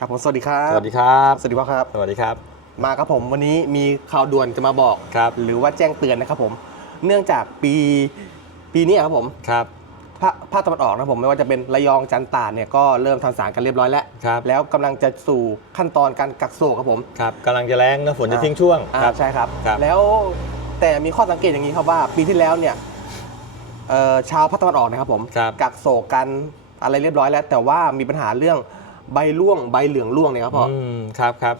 ครับผมสวัสดีครับสวัสดีครับสวัสดีครับ สวัสดีครับ มาครับผมวันนี้มีข่าวด่วนจะมาบอกครับ หรือว่าแจ้งเตือนนะครับผม เนื่องจากปีปีนี้ครับผมครับภาคภาคตะวันออกนะครับผมไม่ว่าจะเป็นระยองจันทร์ตราดเนี่ยก็เริ่มทำสารกันเรียบร้อยแล้ว ครับแล้วกำลังจะสู่ขั้นตอนการกักโศกครับผม ครับกำลังจะแรงนะฝนจะทิ้งช่วงอ่าครับ ใช่ครับ ครับ แล้วแต่มีข้อสังเกตอย่างนี้ครับว่าปีที่แล้วเนี่ยเอ่อชาวภาคตะวันออกนะครับผม ครับ กักโศกกันอะไรเรียบร้อยแล้ว แต่ว่ามีปัญหาเรื่อง ใบร่วงใบเหลืองร่วงเนี่ยครับพ่อออืมครับครับ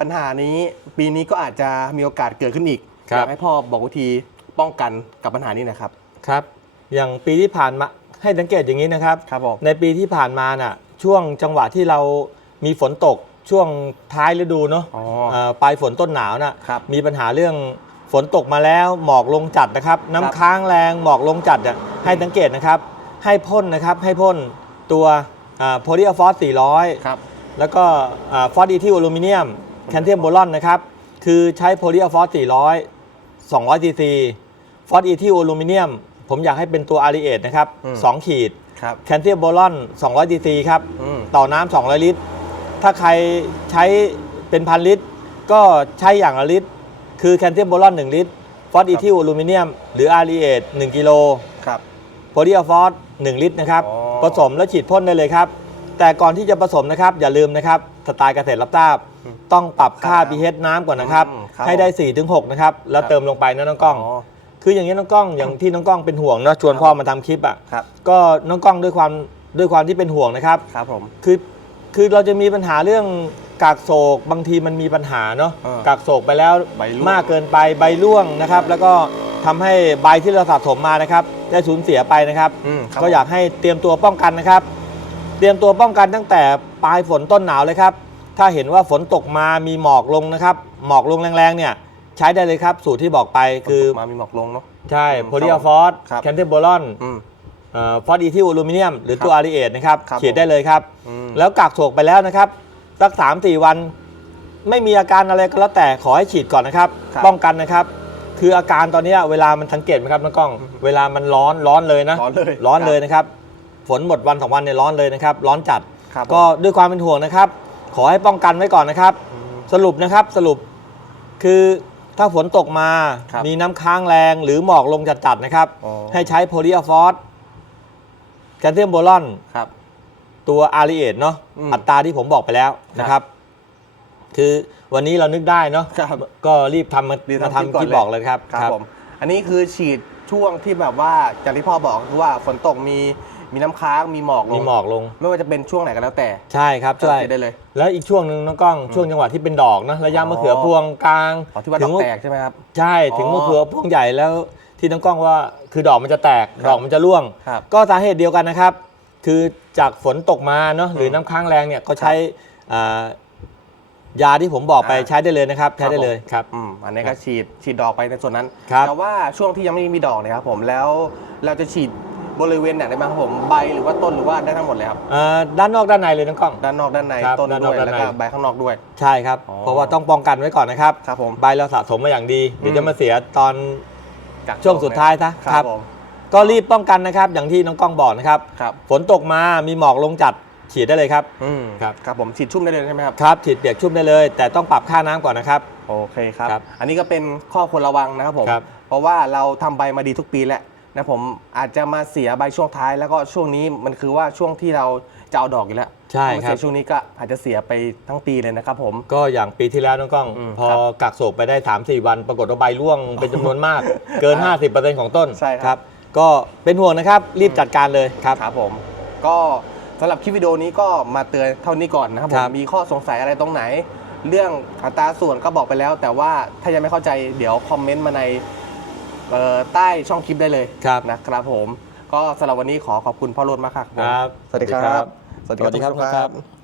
ปัญหานี้ปีนี้ก็อาจจะมีโอกาสเกิดขึ้นอีกครับอยากให้พ่อบอกวิธีป้องกันกับปัญหานี้หนะครับ ครับ อย่างปีที่ผ่านมาให้สังเกตอย่างนี้นะครับ ครับผมในปีที่ผ่านมาน่ะช่วงจังหวะที่เรามีฝนตกช่วงท้ายฤดูเนาะอ๋อ เอ่อปลายฝนต้นหนาวน่ะครับมีปัญหาเรื่องฝนตกมาแล้วหมอกลงจัดนะครับ น้ำค้างแรงหมอกลงจัดอะให้สังเกตนะครับ ให้พ่นนะครับให้พ่นตัว โพลีอะฟอส400 ครับ แล้วก็ฟอสอีทิลอลูมิเนียมแคลเซียมโบรอนนะครับ คือใช้โพลีอะฟอส400 200ซีซีฟอสอีทิลอลูมิเนียม ผมอยากให้เป็นตัวอาริเอทนะครับอืม2ขีดครับแคลเซียมโบรอน200ซีซีครับอืมต่อน้ำ200 ลิตร ถ้าใครใช้เป็นพันลิตร ก็ใช้อย่างละลิตร คือแคลเซียมโบรอน 1 ลิตร ฟอสอีทิลอลูมิเนียม หรืออาริเอท1กิโลครับโพลีอะฟอส1ลิตรนะครับอ๋อ ผสมแล้วฉีดพ่นได้เลยครับ แต่ก่อนที่จะผสมนะครับ อย่าลืมนะครับสไตล์เกษตรรับทราบ ต้องปรับค่าครับ pH น้ำก่อนนะครับ อืมครับให้ได้ 4-6 นะครับ แล้วครับเติมลงไปนะน้องกล้องอ๋อคืออย่างนี้น้องกล้องอย่างที่น้องกล้องเป็นห่วงนะชวนครับพ่อมาทำคลิปอะครับ ก็น้องกล้องด้วยความด้วยความที่เป็นห่วงนะครับ ครับผม คือคือเราจะมีปัญหาเรื่องกากโศกบางทีมันมีปัญหาเนาะเออกากโศกไปแล้วใบร่วงมากเกินไปใบร่วงนะครับ แล้วก็ ทำให้ใบที่เราสะสมมานะครับ ได้สูญเสียไปนะครับ อืมครับก็อยากให้เตรียมตัวป้องกันนะครับ เตรียมตัวป้องกันตั้งแต่ปลายฝนต้นหนาวเลยครับ ถ้าเห็นว่าฝนตกมามีหมอกลงนะครับ หมอกลงแรงๆเนี่ยใช้ได้เลยครับ สูตรที่บอกไปคือมามีหมอกลงเนาะ ใช่อืมโพลีอะฟอสครับ แคนเทมโบรอนอืม ฟอสอีทิลอลูมิเนียม หรือตัวครับอาริเอทนะครับครับ เขียนได้เลยครับ อืม แล้วกักโศกไปแล้วนะครับ สัก3 4 วัน ไม่มีอาการอะไรก็แล้วแต่ขอให้ฉีดก่อนนะครับ ครับ ป้องกันนะครับ คืออาการตอนเนี้ยเวลามันสังเกตไหมครับน้องกล้องอือฮึเวลามันร้อนร้อนเลยนะร้อนเลยร้อนครับเลยนะครับ ฝนหมดวันสองวันเนี่ยร้อนเลยนะครับ ร้อนจัด ครับก็ด้วยความเป็นห่วงนะครับ ขอให้ป้องกันไว้ก่อนนะครับ อืม สรุปนะครับสรุปคือถ้าฝนตกมา ครับมีน้ำค้างแรงหรือหมอกลงจัดๆนะครับ อ๋อ ให้ใช้โพลีอะฟอสแคลเซียมโบรอน ครับ ตัวอาริเอทเนาะอืมอัตราที่ผมบอกไปแล้วนะครับ คือวันนี้เรานึกได้เนาะครับก็รีบทำมารีบมาทำคลิปก่อนทำที่เลย บอกเลยครับครับผมอันนี้คือฉีดช่วงที่แบบว่าอย่างที่พ่อบอกคือว่าฝนตกมีมีน้ำค้างมีหมอกลงมีหมอกลง ไม่ว่าจะเป็นช่วงไหนก็แล้วแต่ใช่ครับใช่ ฉีดได้เลย แล้วอีกช่วงหนึ่งน้องกล้องช่วงจังหวะที่เป็นดอกนะระยะมะเขือพวงกลางอ๋อที่ว่าดถึอกงแตกใช่ไหมครับ ใช่ถึงอ๋อมะเขือพวงใหญ่แล้วที่น้องกล้องว่าคือดอกมันจะแตกครับดอกมันจะร่วง ครับ ก็สาเหตุเดียวกันนะครับ คือจากฝนตกมาเนาะหรือน้ำค้างแรงเนี่ยก็ใช้อ่า ยาที่ผมบอกไปอ่า ใช้ได้เลยนะครับใช้ได้ครับผมเลยครับ อืมอันนี้ก็ฉีดฉีดดอกไปในส่วนนั้น ครับแต่ว่าช่วงที่ยังไม่มีดอกเนี่ยครับผมแล้วเราจะฉีดบริเวณไหนได้บ้างครับผมใบหรือว่าต้นหรือว่าได้ทั้งหมดเลยครับเอ่อด้านนอกด้านในเลยน้องกล้อง ด้านนอกด้านในครับต้นด้านนด้อวกยด้านแล้วในก็ใบข้างนอกด้วย ใช่ครับ อ๋อ เพราะว่าต้องป้องกันไว้ก่อนนะครับ ครับผม ใบเราสะสมมาอย่างดีเดี๋ยวอืมจะมาเสียตอน กักช่วงสุดท้ายซะคครัรับบ ผมก็รีบป้องกันนะครับ อย่างที่น้องกล้องบอกนะครับ ครับ ฝนตกมามีหมอกลงจัด ฉีดได้เลยครับ อืมครับ ครับผมฉีดชุ่มได้เลยใช่ไหมครับ ครับฉีดเปียกชุ่มได้เลย แต่ต้องปรับค่าน้ำก่อนนะครับ โอเคครับ ครับอันนี้ก็เป็นข้อควรระวังนะครับผม ครับ เพราะว่าเราทำใบมาดีทุกปีแล้วนะผมอาจจะมาเสียใบช่วงท้ายแล้วก็ช่วงนี้มันคือว่าช่วงที่เราจะเอาดอกอยู่แล้วใช่พอมาครัเสีบ ยช่วงนี้ก็อาจจะเสียไปทั้งปีเลยนะครับผม ก็อย่างปีที่แล้วน้องกล้อง อืมพอครับกักโศกไปได้ 3-4 วัน ปรากฏว่าใบร่วงเป็นจำนวนมาก เกิน 50%ของต้นใช่ครับ ก็เป็นห่วงนะครับ รีบจัดการเลยครับ ครับผม ก็ สำหรับคลิปวิดีโอนี้ก็มาเตือนเท่านี้ก่อนนะครับผครัมบ มีข้อสงสัยอะไรตรงไหน เรื่องอัตราส่วนก็บอกไปแล้ว แต่ว่าถ้ายังไม่เข้าใจเดี๋ยวคอมเมนต์มาในเอ่อใต้ช่องคลิปได้เลยครับนะครับผม ก็สำหรับวันนี้ขอขอบคุณพ่อโรดมากครับผมครับสวัสดีครับ สวัสดีครับทุกท่านครับ